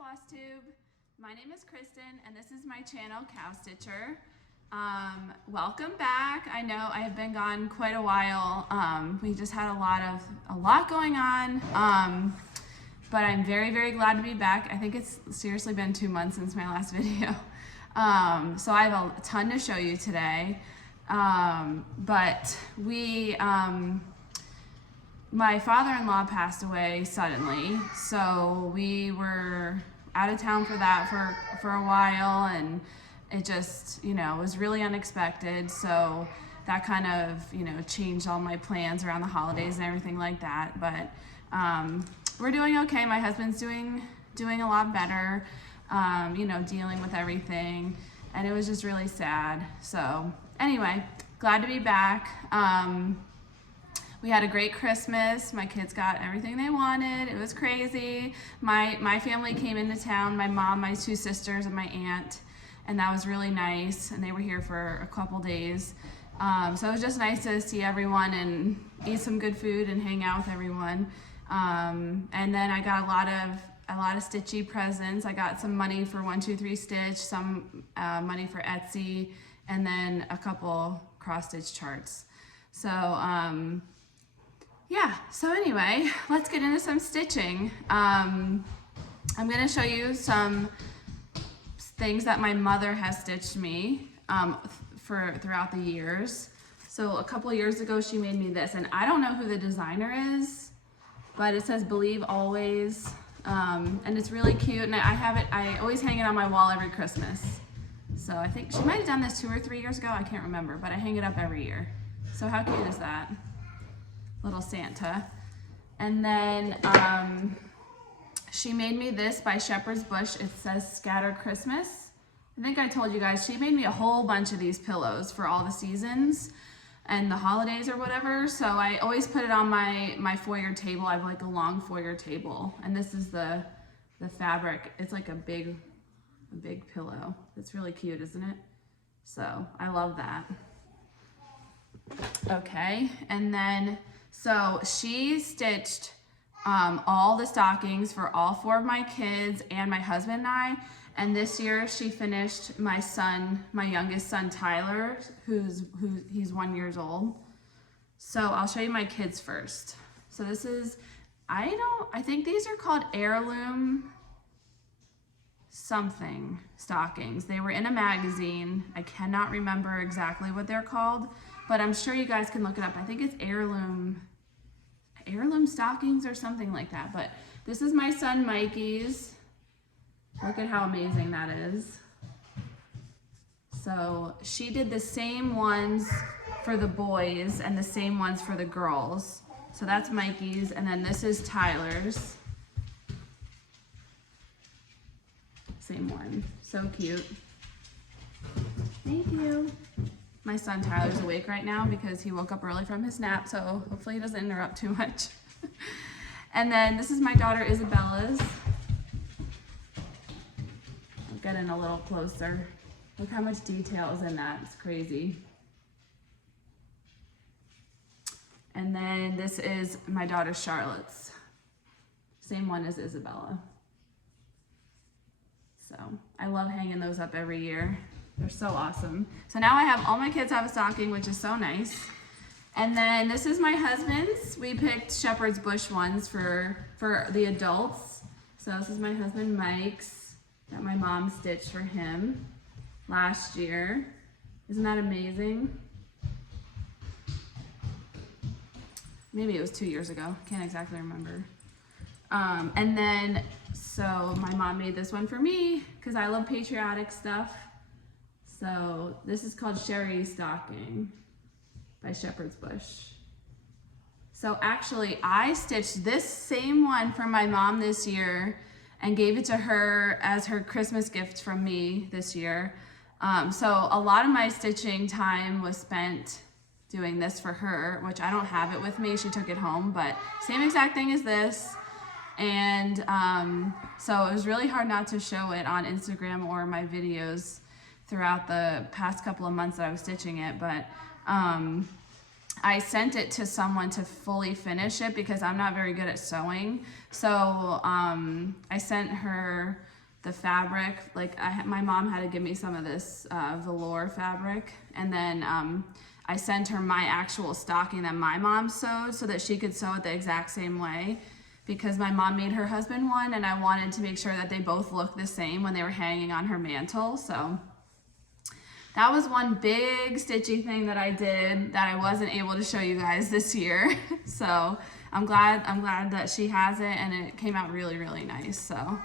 Flosstube. My name is Kristen and this is my channel, Cow Stitcher. Welcome back. I know I have been gone quite a while. We just had a lot going on. But I'm very, very glad to be back. I think it's seriously been 2 months since my last video. So I have a ton to show you today. My father-in-law passed away suddenly, so we were out of town for that for a while, and it just, was really unexpected. So that kind of, changed all my plans around the holidays and everything like that. But we're doing okay. My husband's doing a lot better, dealing with everything, and it was just really sad. So anyway, glad to be back. We had a great Christmas. My kids got everything they wanted. It was crazy. My family came into town, my mom, my 2 sisters, and my aunt, and that was really nice. And they were here for a couple days. So it was just nice to see everyone and eat some good food and hang out with everyone. And then I got a lot of Stitchy presents. I got some money for 1-2-3 Stitch, some money for Etsy, and then a couple cross-stitch charts. So yeah, so anyway, let's get into some stitching. I'm gonna show you some things that my mother has stitched me throughout the years. So a couple years ago, she made me this, and I don't know who the designer is, but it says "Believe Always," and it's really cute, and I always hang it on my wall every Christmas. So I think she might have done this 2 or 3 years ago, I can't remember, but I hang it up every year. So how cute is that? Little Santa. And then she made me this by Shepherd's Bush. It says Scattered Christmas. I think I told you guys, she made me a whole bunch of these pillows for all the seasons and the holidays or whatever. So I always put it on my foyer table. I have like a long foyer table. And this is the fabric. It's like a big pillow. It's really cute, isn't it? So I love that. Okay, and then so she stitched all the stockings for all 4 of my kids and my husband and I. And this year she finished my youngest son Tyler, he's 1 year old. So I'll show you my kids first. So this is, I think these are called heirloom something stockings. They were in a magazine. I cannot remember exactly what they're called, but I'm sure you guys can look it up. I think it's heirloom stockings or something like that. But this is my son Mikey's. Look at how amazing that is. So she did the same ones for the boys and the same ones for the girls. So that's Mikey's, and then this is Tyler's. Same one. So cute. Thank you. My son Tyler's awake right now because he woke up early from his nap, so hopefully he doesn't interrupt too much. And then this is my daughter Isabella's. I'll get in a little closer. Look how much detail is in that. It's crazy. And then this is my daughter Charlotte's. Same one as Isabella. So I love hanging those up every year. They're so awesome. So now I have all my kids have a stocking, which is so nice. And then this is my husband's. We picked Shepherd's Bush ones for the adults. So this is my husband Mike's that my mom stitched for him last year. Isn't that amazing? Maybe it was 2 years ago. Can't exactly remember. And then, so my mom made this one for me because I love patriotic stuff. So this is called Sherry Stocking by Shepherd's Bush. So actually I stitched this same one for my mom this year and gave it to her as her Christmas gift from me this year. So a lot of my stitching time was spent doing this for her, which I don't have it with me. She took it home, but same exact thing as this. And so it was really hard not to show it on Instagram or my videos throughout the past couple of months that I was stitching it, but I sent it to someone to fully finish it because I'm not very good at sewing. So I sent her the fabric. Like my mom had to give me some of this velour fabric, and then I sent her my actual stocking that my mom sewed so that she could sew it the exact same way, because my mom made her husband one, and I wanted to make sure that they both looked the same when they were hanging on her mantle. So that was one big Stitchy thing that I did that I wasn't able to show you guys this year. So I'm glad that she has it, and it came out really, really nice. So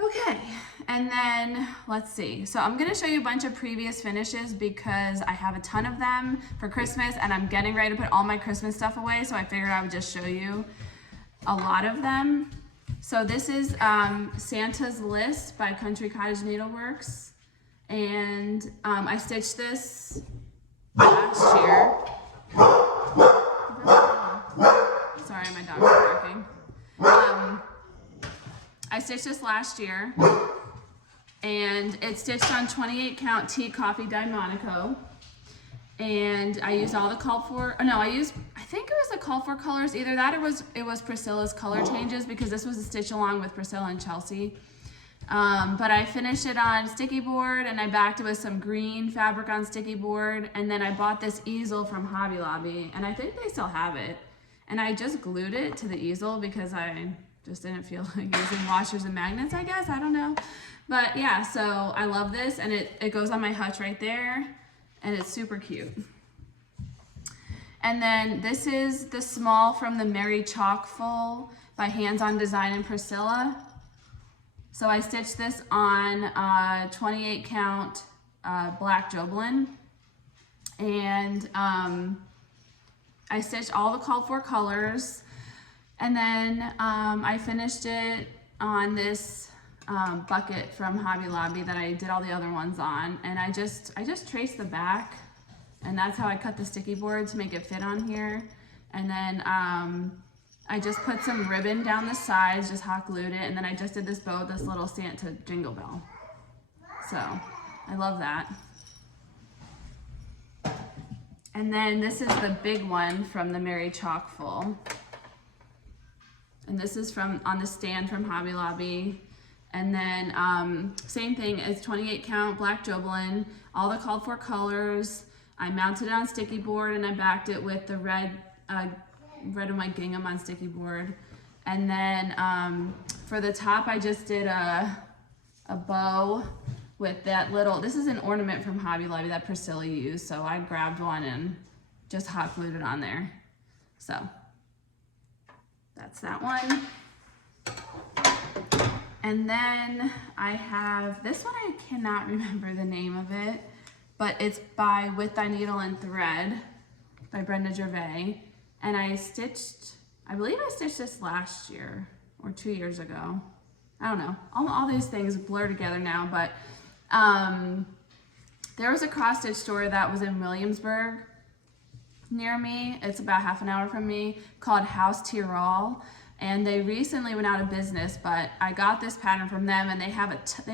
okay, and then let's see. So I'm gonna show you a bunch of previous finishes because I have a ton of them for Christmas, and I'm getting ready to put all my Christmas stuff away, so I figured I would just show you a lot of them. So this is Santa's List by Country Cottage Needleworks, and I stitched this last year. Sorry, my dog's barking. I stitched this last year, and it's stitched on 28 count tea coffee dyed Monaco, and I used all the called for, oh no, I think it was the called for colors, either that or it was Priscilla's color changes, because this was a stitch along with Priscilla and Chelsea. But I finished it on sticky board, and I backed it with some green fabric on sticky board, and then I bought this easel from Hobby Lobby, and I think they still have it, and I just glued it to the easel because I just didn't feel like using washers and magnets, I guess, I don't know. But yeah, so I love this, and it goes on my hutch right there, and it's super cute. And then this is the small from the Merry Chalkful by Hands On Design and Priscilla. So I stitched this on 28 count black Joblin, and I stitched all the called for colors, and then I finished it on this bucket from Hobby Lobby that I did all the other ones on, and I just traced the back, and that's how I cut the sticky board to make it fit on here. And then I just put some ribbon down the sides, just hot glued it, and then I just did this bow with this little Santa jingle bell. So I love that. And then this is the big one from the Merry Chalkful, and this is on the stand from Hobby Lobby. And then same thing as 28 count black Joblin, all the called for colors. I mounted it on sticky board, and I backed it with the red and white gingham on sticky board. And then for the top, I just did a bow with that little, this is an ornament from Hobby Lobby that Priscilla used, so I grabbed one and just hot glued it on there. So that's that one. And then I have this one, I cannot remember the name of it, but it's by With Thy Needle and Thread by Brenda Gervais. And I believe I stitched this last year or 2 years ago. I don't know. All these things blur together now, but there was a cross stitch store that was in Williamsburg near me. It's about half an hour from me, called House Tyrol. And they recently went out of business, but I got this pattern from them, and they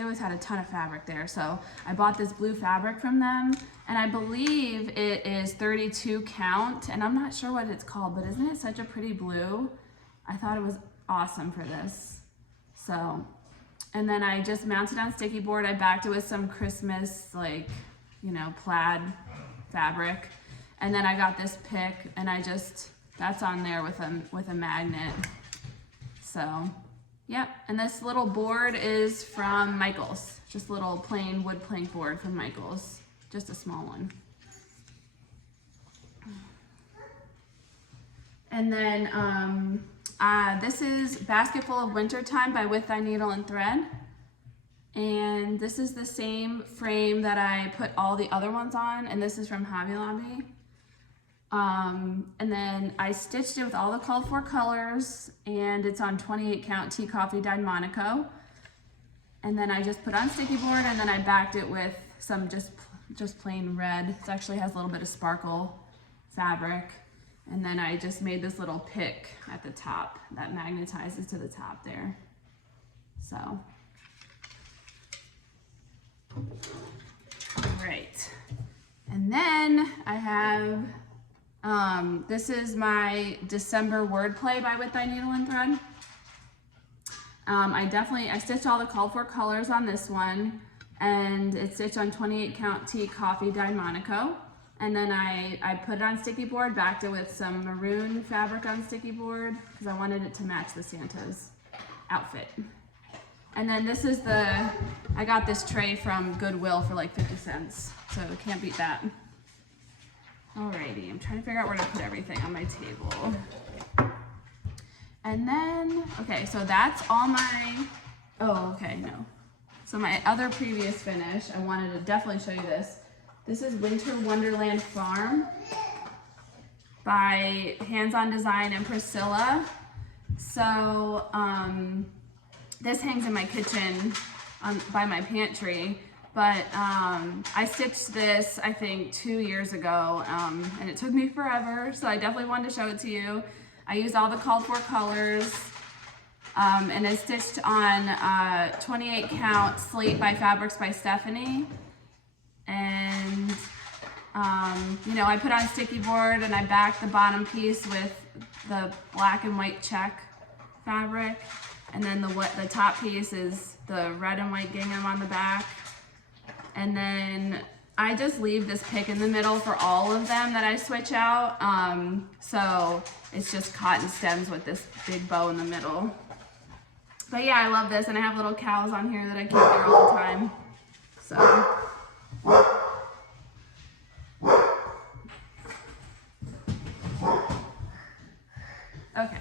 always had a ton of fabric there. So I bought this blue fabric from them, and I believe it is 32 count, and I'm not sure what it's called, but isn't it such a pretty blue? I thought it was awesome for this. So, and then I just mounted on sticky board. I backed it with some Christmas, like, you know, plaid fabric. And then I got this pick, and that's on there with a magnet. So, yep, and this little board is from Michael's. Just a little plain wood plank board from Michael's. Just a small one. And then this is Basketful of Wintertime by With Thy Needle and Thread. And this is the same frame that I put all the other ones on, and this is from Hobby Lobby. And then I stitched it with all the called for colors, and it's on 28 count tea coffee dyed Monaco. And then I just put on sticky board, and then I backed it with some just plain red. It actually has a little bit of sparkle fabric. And then I just made this little pick at the top that magnetizes to the top there. So, all right. And then I have this is my December wordplay by With Thy Needle and Thread. I stitched all the called for colors on this one, and it's stitched on 28 count T coffee dyed Monaco. And then I put it on sticky board, backed it with some maroon fabric on sticky board because I wanted it to match the Santa's outfit. And then this is I got this tray from Goodwill for like 50 cents, so can't beat that. Alrighty, I'm trying to figure out where to put everything on my table. And then, okay, so that's all my, oh, okay, no. So my other previous finish, I wanted to definitely show you this. This is Winter Wonderland Farm by Hands On Design and Priscilla. So this hangs in my kitchen by my pantry, but I stitched this, I think, 2 years ago, and it took me forever, so I definitely wanted to show it to you. I used all the called for colors, and it's stitched on 28 count Slate by Fabrics by Stephanie. And you know, I put on sticky board and I backed the bottom piece with the black and white check fabric, and then the top piece is the red and white gingham on the back. And then I just leave this pick in the middle for all of them that I switch out. So it's just cotton stems with this big bow in the middle. But yeah, I love this, and I have little cows on here that I keep there all the time. So. Okay.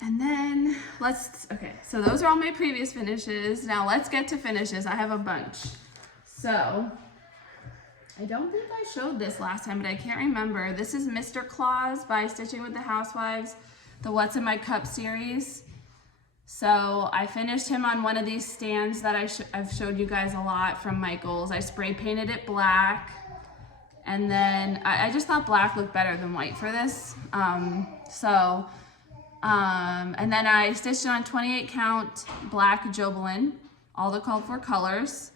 And then okay, so those are all my previous finishes. Now let's get to finishes. I have a bunch. So, I don't think I showed this last time, but I can't remember. This is Mr. Claus by Stitching with the Housewives, the What's in My Cup series. So I finished him on one of these stands that I've showed you guys a lot from Michael's. I spray painted it black, and then I just thought black looked better than white for this. And then I stitched it on 28 count black Jobelin, all the called for colors.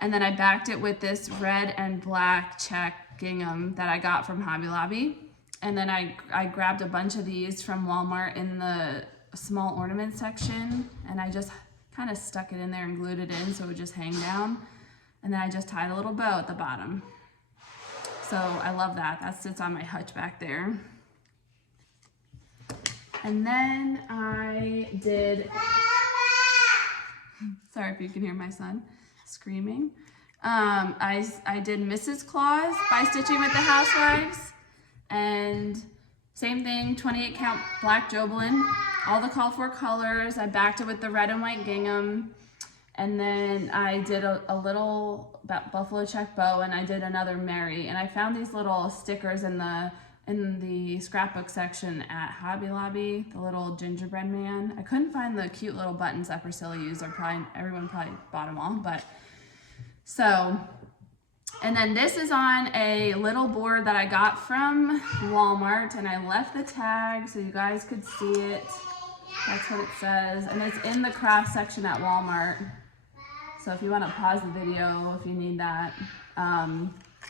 And then I backed it with this red and black check gingham that I got from Hobby Lobby. And then I grabbed a bunch of these from Walmart in the small ornament section, and I just kind of stuck it in there and glued it in so it would just hang down. And then I just tied a little bow at the bottom. So I love that. That sits on my hutch back there. And then I did, sorry if you can hear my son screaming. I did Mrs. Claus by Stitching with the Housewives, and same thing, 28 count black Jobelin, all the call for colors. I backed it with the red and white gingham, and then I did a little buffalo check bow, and I did another Mary. And I found these little stickers in the scrapbook section at Hobby Lobby, the little gingerbread man. I couldn't find the cute little buttons that Priscilla used. Everyone probably bought them all, but so. And then this is on a little board that I got from Walmart, and I left the tag so you guys could see it. That's what it says, and it's in the craft section at Walmart. So if you want to pause the video if you need that.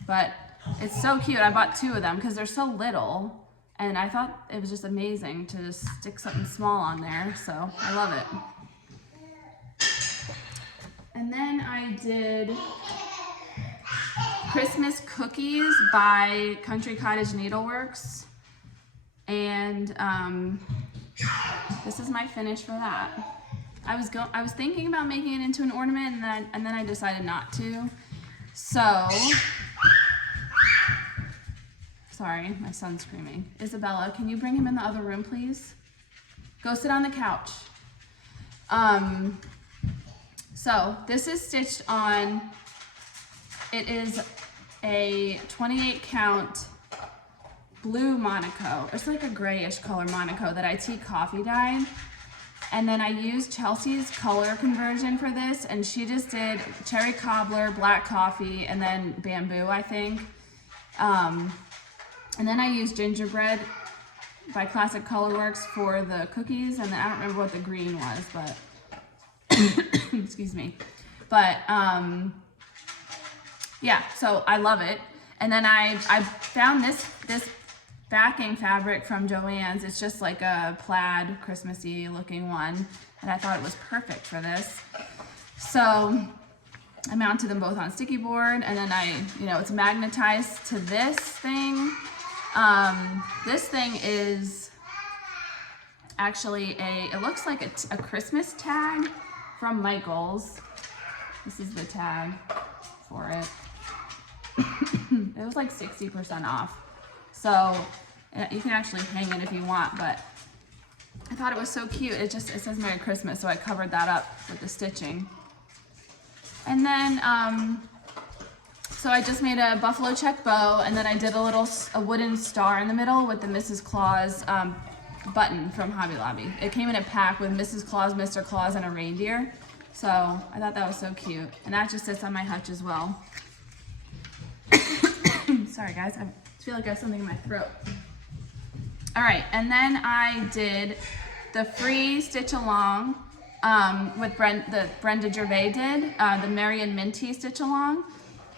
But it's so cute. I bought 2 of them because they're so little, and I thought it was just amazing to just stick something small on there, so I love it. And then I did Christmas Cookies by Country Cottage Needleworks, and this is my finish for that. I was thinking about making it into an ornament, and then I decided not to. So, sorry, my son's screaming. Isabella, can you bring him in the other room, please? Go sit on the couch. So this is stitched on, it is a 28 count blue Monaco. It's like a grayish color Monaco that I tea coffee dyed. And then I used Chelsea's color conversion for this, and she just did cherry cobbler, black coffee, and then bamboo, I think. And then I used gingerbread by Classic Colorworks for the cookies, and then I don't remember what the green was, but excuse me. But yeah, so I love it. And then I found this backing fabric from Joann's. It's just like a plaid Christmassy looking one, and I thought it was perfect for this. So I mounted them both on sticky board, and then it's magnetized to this thing. This thing is actually it looks like a Christmas tag from Michael's. This is the tag for it. It was like 60% off. So you can actually hang it if you want, but I thought it was so cute. It says Merry Christmas, so I covered that up with the stitching. And then, so I just made a buffalo check bow, and then I did a wooden star in the middle with the Mrs. Claus button from Hobby Lobby. It came in a pack with Mrs. Claus, Mr. Claus, and a reindeer. So I thought that was so cute. And that just sits on my hutch as well. Sorry guys, I feel like I have something in my throat. All right, and then I did the free stitch along with Brenda Gervais did, the Merry and Minty stitch along.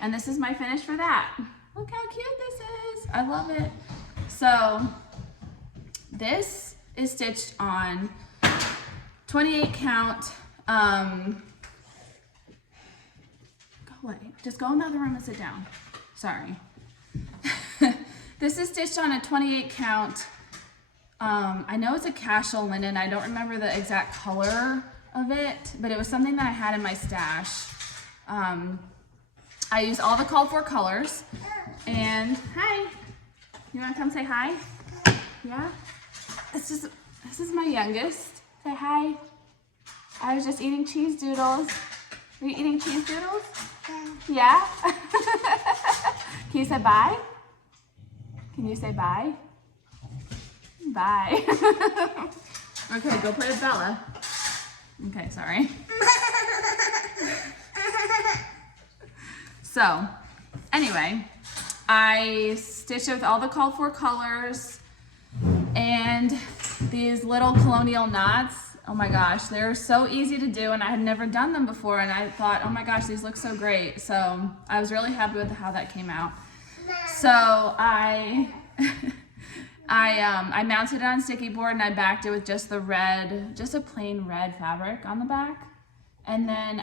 And this is my finish for that. Look how cute this is. I love it. So this is stitched on 28 count. Go away. Just go in the other room and sit down. Sorry. This is stitched on a 28 count. I know it's a casual linen. I don't remember the exact color of it, but it was something that I had in my stash. I used all the called for colors. And hi, you want to come say hi? Yeah. This is my youngest. Say hi. I was just eating cheese doodles. Are you eating cheese doodles? Yeah? Can you say bye? Can you say bye? Bye. Okay, go play with Bella. Okay, sorry. So, anyway, I stitched it with all the called for colors and these little colonial knots. Oh my gosh, they're so easy to do, and I had never done them before, and I thought, oh my gosh, these look so great. So I was really happy with how that came out. So I mounted it on sticky board, and I backed it with just the red, just a plain red fabric on the back. And then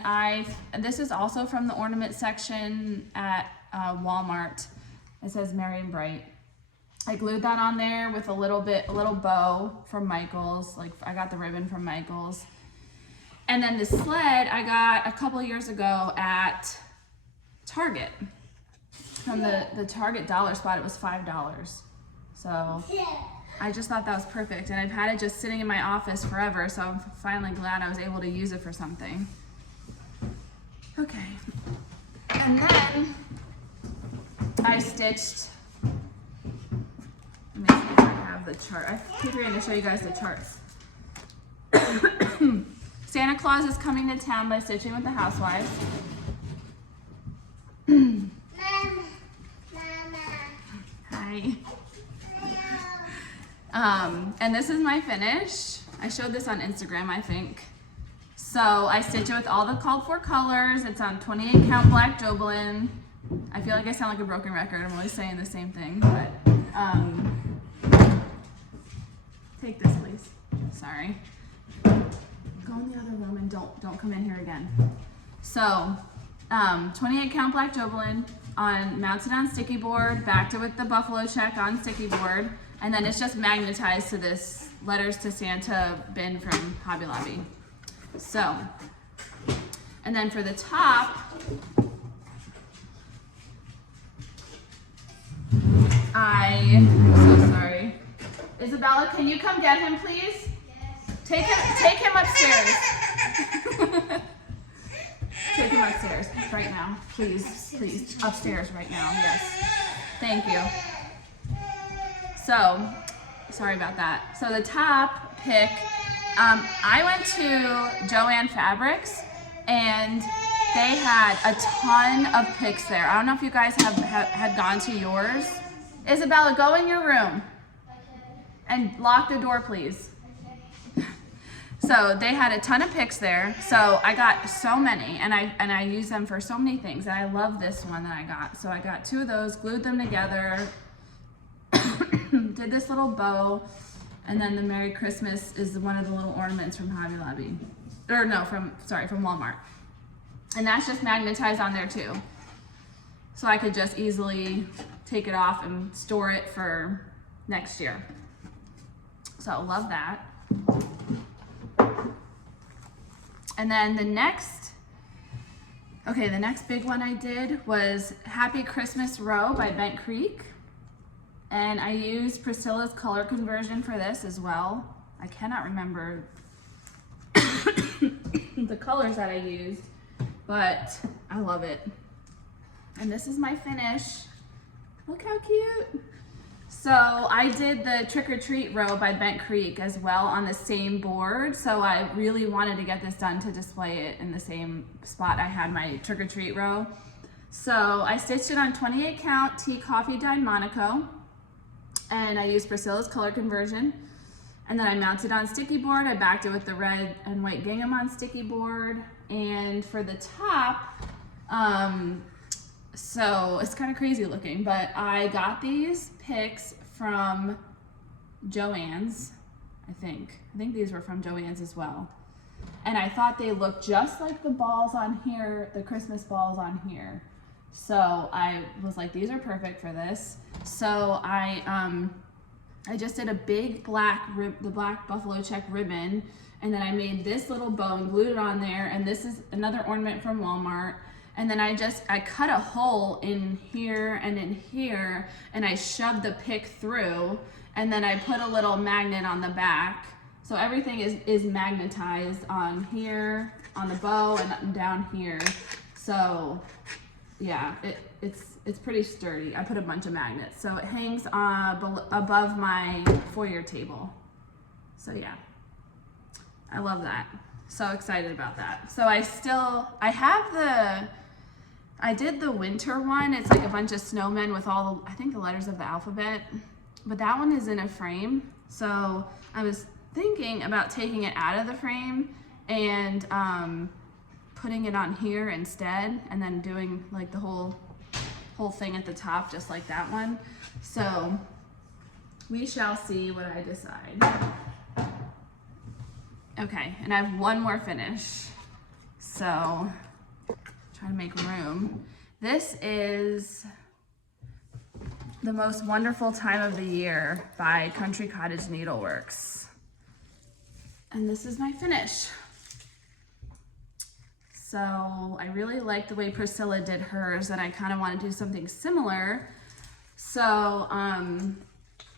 this is also from the ornament section at Walmart. It says Merry and Bright. I glued that on there with a little bow from Michael's. Like I got the ribbon from Michael's. And then the sled I got a couple years ago at Target. From the Target dollar spot, it was $5. So I just thought that was perfect. And I've had it just sitting in my office forever, so I'm finally glad I was able to use it for something. Okay. And then I stitched, let me see if I have the chart. I keep forgetting to show you guys the charts. Santa Claus is Coming to Town by Stitching with the Housewives. Hi. And this is my finish. I showed this on Instagram, I think. So I stitch it with all the called for colors. It's on 28 count black Joblin. I feel like I sound like a broken record. I'm always saying the same thing, but take this, please. Sorry. Go in the other room and don't come in here again. So 28 count black Joblin mounted on sticky board, backed it with the buffalo check on sticky board, and then it's just magnetized to this Letters to Santa bin from Hobby Lobby. So, and then for the top, I'm so sorry. Isabella, can you come get him, please? Yes. Take him upstairs. Take him upstairs right now, please, please, upstairs right now, yes. Thank you. So, sorry about that. So the top pick, I went to Joann Fabrics, and they had a ton of picks there. I don't know if you guys had gone to yours. Isabella, go in your room and lock the door, please. So they had a ton of picks there. So I got so many, and I use them for so many things. And I love this one that I got. So I got 2 of those, glued them together. did this little bow, and then the Merry Christmas is one of the little ornaments from Hobby Lobby. Or no, from Walmart. And that's just magnetized on there too. So I could just easily take it off and store it for next year. So love that. And then the next big one I did was Happy Christmas Row by Bent Creek. And I used Priscilla's color conversion for this as well. I cannot remember the colors that I used, but I love it. And this is my finish. Look how cute. So I did the Trick or Treat row by Bent Creek as well on the same board. So I really wanted to get this done to display it in the same spot I had my Trick or Treat row. So I stitched it on 28 count Tea Coffee Dyed Monaco, and I used Priscilla's color conversion. And then I mounted on sticky board. I backed it with the red and white gingham on sticky board. And for the top, so it's kind of crazy looking, but I got these picks from Joann's, I think these were from Joann's as well. And I thought they looked just like the balls on here, the Christmas balls on here. So I was like, these are perfect for this. So I just did a big the black buffalo check ribbon, and then I made this little bow and glued it on there, and this is another ornament from Walmart. And then I cut a hole in here and in here, and I shoved the pick through, and then I put a little magnet on the back. So everything is magnetized on here, on the bow, and down here. So yeah, it's pretty sturdy. I put a bunch of magnets. So it hangs above my foyer table. So yeah, I love that. So excited about that. So I did the winter one. It's like a bunch of snowmen with all I think the letters of the alphabet, but that one is in a frame. So I was thinking about taking it out of the frame and putting it on here instead, and then doing like the whole thing at the top, just like that one. So we shall see what I decide. Okay, and I have one more finish. So try to make room. This is The Most Wonderful Time of the Year by Country Cottage Needleworks. And this is my finish. So I really like the way Priscilla did hers, and I kind of want to do something similar. So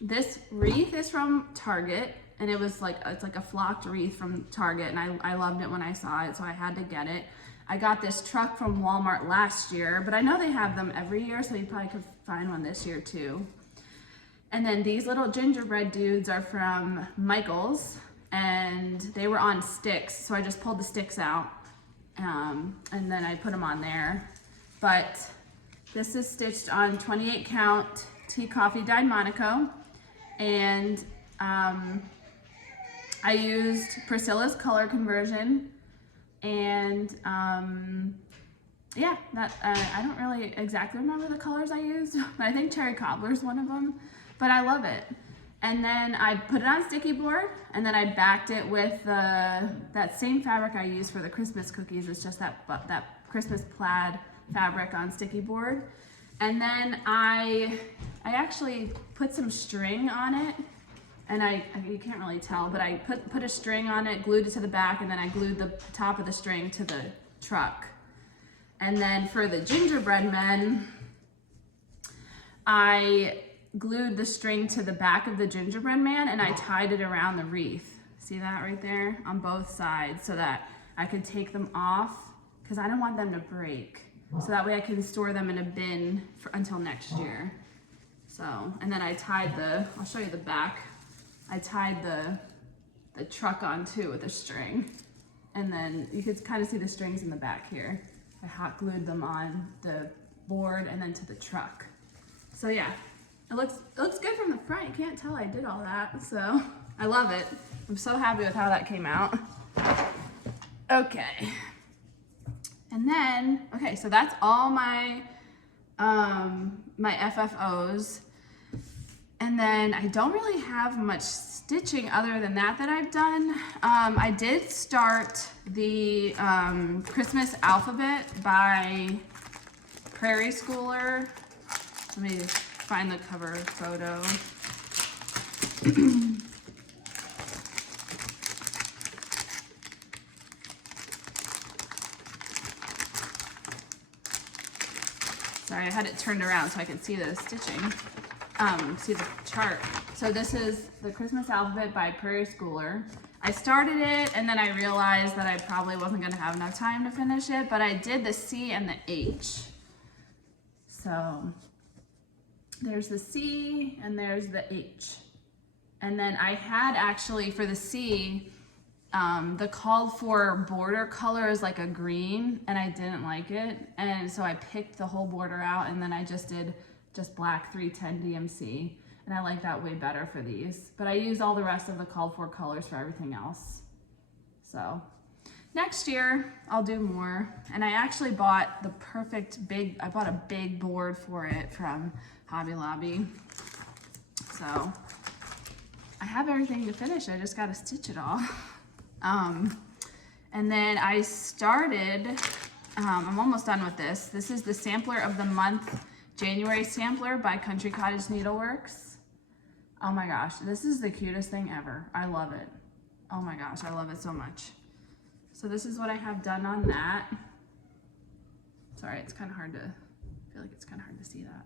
this wreath is from Target, and it's like a flocked wreath from Target, and I loved it when I saw it, so I had to get it. I got this truck from Walmart last year, but I know they have them every year, so you probably could find one this year too. And then these little gingerbread dudes are from Michael's, and they were on sticks, so I just pulled the sticks out, and then I put them on there. But this is stitched on 28 count Tea Coffee Dyed Monaco, and I used Priscilla's color conversion. And yeah, I don't really exactly remember the colors I used, but I think Cherry Cobbler is one of them, but I love it. And then I put it on sticky board, and then I backed it with that same fabric I used for the Christmas cookies. It's just that Christmas plaid fabric on sticky board. And then I actually put some string on it, and you can't really tell, but I put a string on it, glued it to the back, and then I glued the top of the string to the truck. And then for the gingerbread men, I glued the string to the back of the gingerbread man, and I tied it around the wreath. See that right there? On both sides, so that I could take them off, because I don't want them to break. So that way I can store them in a bin until next year. So, and then I tied I'll show you the back. I tied the truck on too with a string, and then you could kind of see the strings in the back here. I hot glued them on the board and then to the truck. So yeah, it looks good from the front. You can't tell I did all that, so I love it. I'm so happy with how that came out. Okay, and then so that's all my my FFOs. And then I don't really have much stitching other than that I've done. I did start the Christmas alphabet by Prairie Schooler. Let me find the cover photo. Sorry, I had it turned around so I could see the stitching, see the chart. So this is the Christmas alphabet by Prairie Schooler. I started it and then I realized that I probably wasn't gonna have enough time to finish it, but I did the C and the H. So there's the C and there's the H. And then I had actually for the C, the called for border color is like a green and I didn't like it. And so I picked the whole border out and then I just did black 310 DMC. And I like that way better for these. But I used all the rest of the called for colors for everything else. So next year I'll do more. And I actually bought the perfect I bought a big board for it from Hobby Lobby. So I have everything to finish. I just got to stitch it all. And then I started, I'm almost done with this. This is the Sampler of the Month January Sampler by Country Cottage Needleworks. Oh my gosh, this is the cutest thing ever. I love it. Oh my gosh, I love it so much. So this is what I have done on that. Sorry, it's kind of hard to, I feel like it's kind of hard to see that.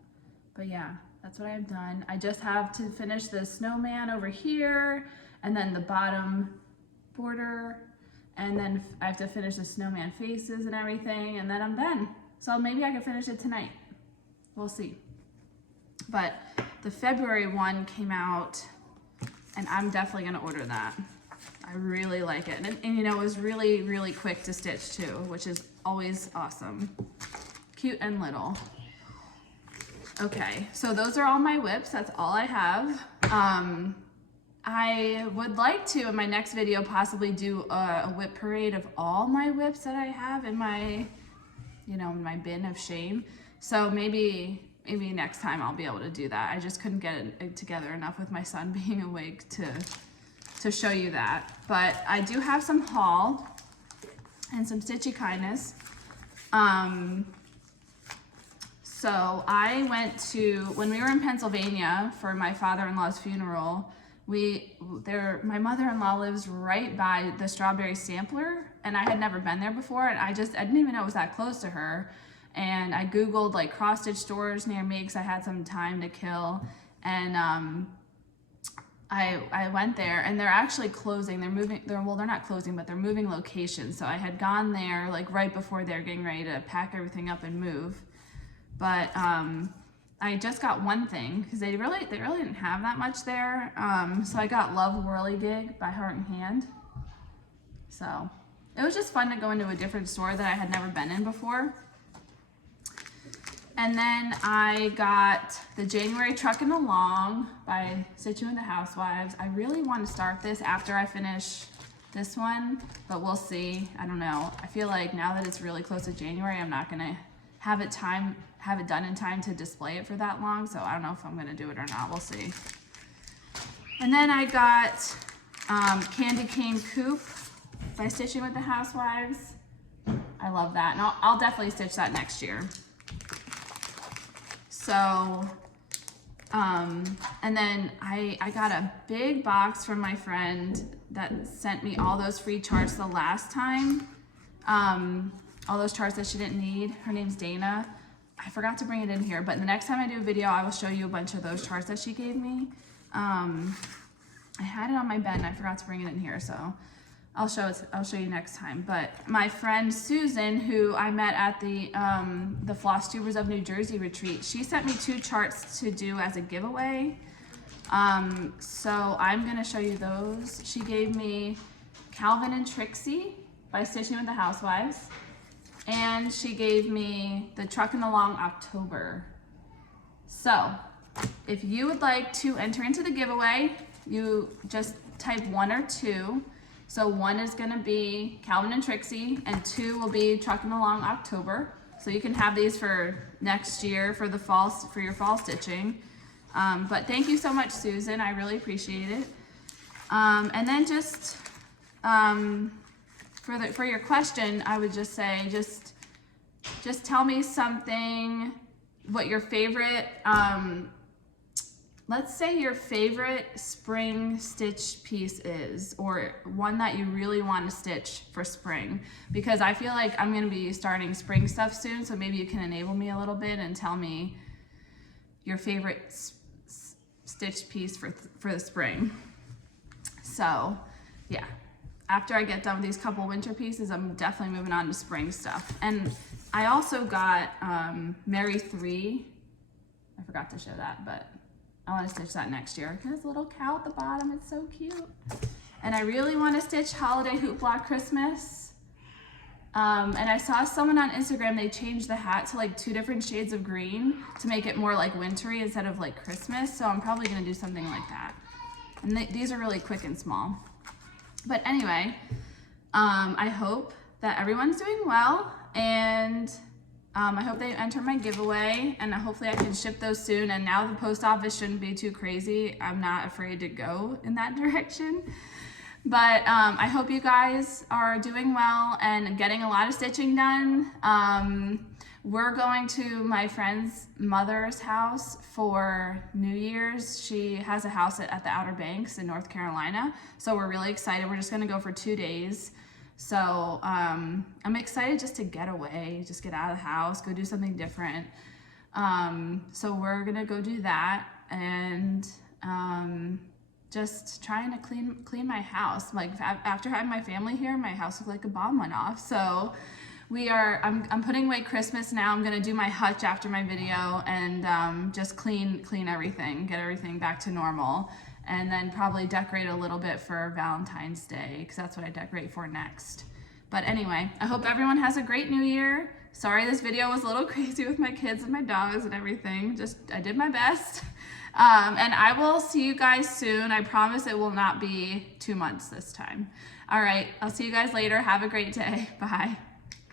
But yeah, that's what I've done. I just have to finish the snowman over here and then the bottom border. And then I have to finish the snowman faces and everything, and then I'm done. So maybe I can finish it tonight. We'll see. But the February one came out, and I'm definitely gonna order that. I really like it. And you know, it was really, really quick to stitch too, which is always awesome. Cute and little. Okay, so those are all my whips. That's all I have. I would like to, in my next video, possibly do a whip parade of all my whips that I have in my, you know, in my bin of shame. So maybe next time I'll be able to do that. I just couldn't get it together enough with my son being awake to show you that. But I do have some haul and some Stitchy kindness. So I went to, when we were in Pennsylvania for my father-in-law's funeral, my mother-in-law lives right by the Strawberry Sampler, and I had never been there before, and I didn't even know it was that close to her. And I Googled like cross stitch stores near me because I had some time to kill, and I went there, and they're actually closing. Well, they're not closing, but they're moving locations. So I had gone there like right before they're getting ready to pack everything up and move, but I just got one thing because they really didn't have that much there. So I got Love Whirligig by Heart and Hand. So it was just fun to go into a different store that I had never been in before. And then I got the January Truckin' Along by Stitchy and the Housewives. I really want to start this after I finish this one, but we'll see. I don't know. I feel like now that it's really close to January, I'm not gonna have it done in time to display it for that long, so I don't know if I'm gonna do it or not. We'll see. And then I got Candy Cane Coupe by Stitching with the Housewives. I love that, and I'll definitely stitch that next year. So, and then I got a big box from my friend that sent me all those free charts the last time. All those charts that she didn't need. Her name's Dana. I forgot to bring it in here, but the next time I do a video, I will show you a bunch of those charts that she gave me. I had it on my bed and I forgot to bring it in here, so I'll show you next time. But my friend Susan, who I met at the Flosstubers of New Jersey retreat, she sent me 2 charts to do as a giveaway. So I'm gonna show you those. She gave me Calvin and Trixie by Stitching with the Housewives. And she gave me the Truckin' Along October. So if you would like to enter into the giveaway, you just type 1 or 2. So 1 is gonna be Calvin and Trixie, and 2 will be Truckin' Along October. So you can have these for next year for your fall stitching. But thank you so much, Susan. I really appreciate it. And then just for your question, I would just say, just tell me something, what your favorite, let's say your favorite spring stitch piece is, or one that you really want to stitch for spring, because I feel like I'm going to be starting spring stuff soon, so maybe you can enable me a little bit and tell me your favorite stitch piece for the spring. So yeah, after I get done with these couple winter pieces, I'm definitely moving on to spring stuff. And I also got Mary 3. I forgot to show that, but I want to stitch that next year. It has a little cow at the bottom. It's so cute. And I really want to stitch Holiday Hoopla Christmas. And I saw someone on Instagram, they changed the hat to like 2 different shades of green to make it more like wintry instead of like Christmas. So I'm probably going to do something like that. And these are really quick and small. But anyway, I hope that everyone's doing well, and I hope they enter my giveaway, and hopefully I can ship those soon. And now the post office shouldn't be too crazy. I'm not afraid to go in that direction. But I hope you guys are doing well and getting a lot of stitching done. We're going to my friend's mother's house for New Year's. She has a house at the Outer Banks in North Carolina. So we're really excited. We're just gonna go for 2 days. So I'm excited just to get away, just get out of the house, go do something different. So we're gonna go do that, and just trying to clean my house. Like after having my family here, my house looked like a bomb went off. So I'm putting away Christmas now. I'm gonna do my hutch after my video, and just clean everything, get everything back to normal, and then probably decorate a little bit for Valentine's Day, because that's what I decorate for next. But anyway, I hope everyone has a great New Year. Sorry this video was a little crazy with my kids and my dogs and everything. I did my best. And I will see you guys soon. I promise it will not be 2 months this time. All right, I'll see you guys later. Have a great day. Bye.